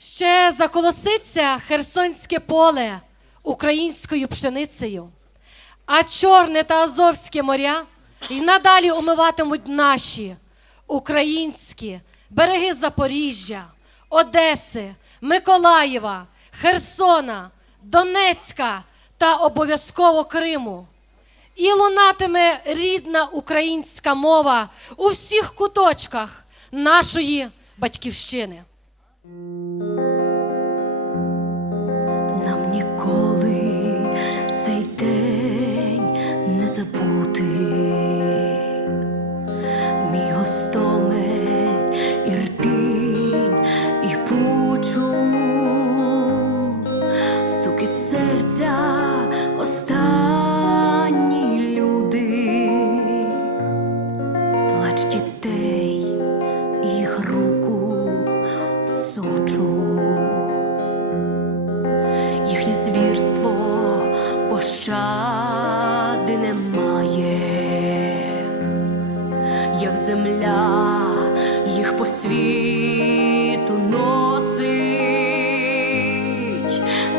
Ще заколоситься Херсонське поле українською пшеницею, а Чорне та Азовське моря й надалі омиватимуть наші українські береги Запоріжжя, Одеси, Миколаєва, Херсона, Донецька та обов'язково Криму. І лунатиме рідна українська мова у всіх куточках нашої батьківщини. Нам ніколи цей день не забути. Як земля їх по світу носить,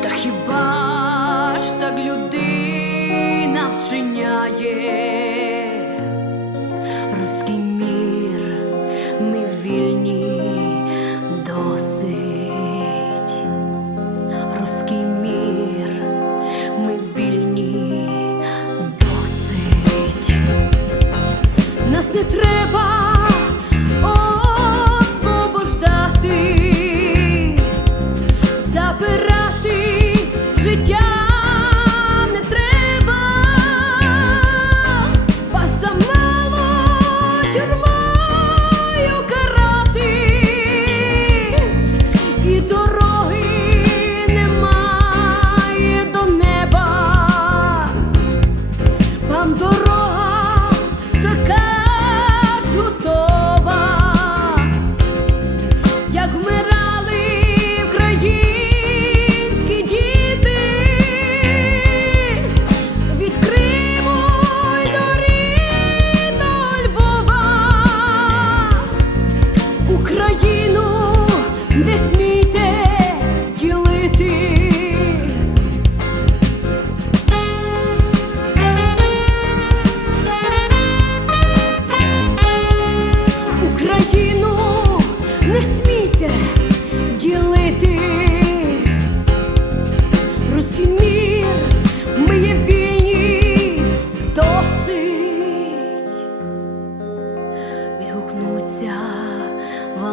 та хіба ж так людина вчиняє? Нас не треба. Освобождати, забирати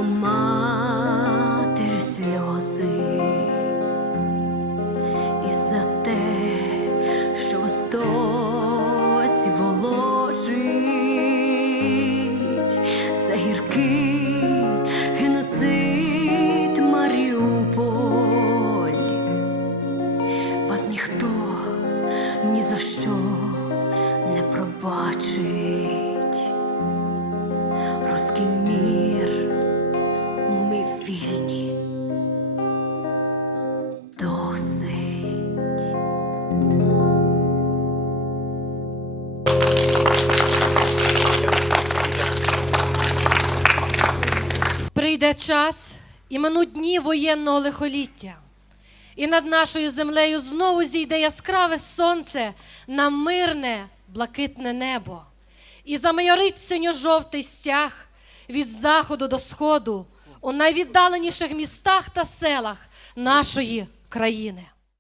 матері сльози і за те, що досі волочить за гіркий геноцид Маріуполь. Вас ніхто ні за що не пробачить. Прийде час і минуть дні воєнного лихоліття. І над нашою землею знову зійде яскраве сонце на мирне, блакитне небо. І замайорить синьо-жовтий стяг від заходу до сходу у найвіддаленіших містах та селах нашої країни.